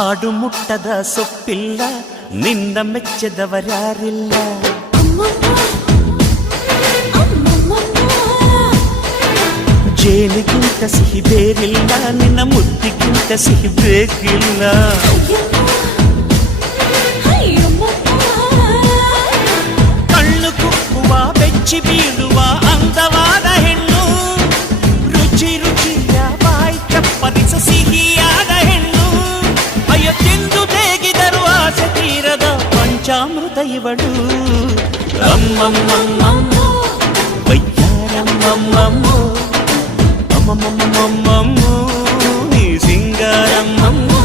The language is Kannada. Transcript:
ಹಾಡು ಮುಟ್ಟದ ಸೊಪ್ಪಿಲ್ಲ, ನಿನ್ನ ಮೆಚ್ಚದವರ್ಯಾರಿಲ್ಲ. ಜೇನಿಗಿಂತ ಸಿಹಿ ಬೇರಿಲ್ಲ, ನಿನ್ನ ಮುದ್ದಿಗಿಂತ ಸಿಹಿ ಬೇಕಿಲ್ಲ. ಕಣ್ಣು ಕುಕ್ಕುವ ಬೆಚ್ಚಿ ಬೀಳುವ ಅಂದವಾದ ಹೆಣ್ಣು, ರುಚಿ ರುಚಿಯ ಬಾಯಿ ಚಪ್ಪರಿಸ ಸಿಹಿಯಾದ ಹೆಣ್ಣು. ಅಯ್ಯೋ ತಿಂದು ಬೇಗಿದರು ಆಸೆ ತೀರದ ಪಂಚಾಮೃತ ಇವಳು. ಅಮ್ಮಮ್ಮಮ್ಮಮ್ಮೋ ವಯ್ಯಾರಮ್ಮಮ್ಮಮ್ಮೋ ಅಮ್ಮಮ್ಮಮ್ಮಮ್ಮೋ ನೀ ಸಿಂಗಾರಮ್ಮಮ್ಮೋ.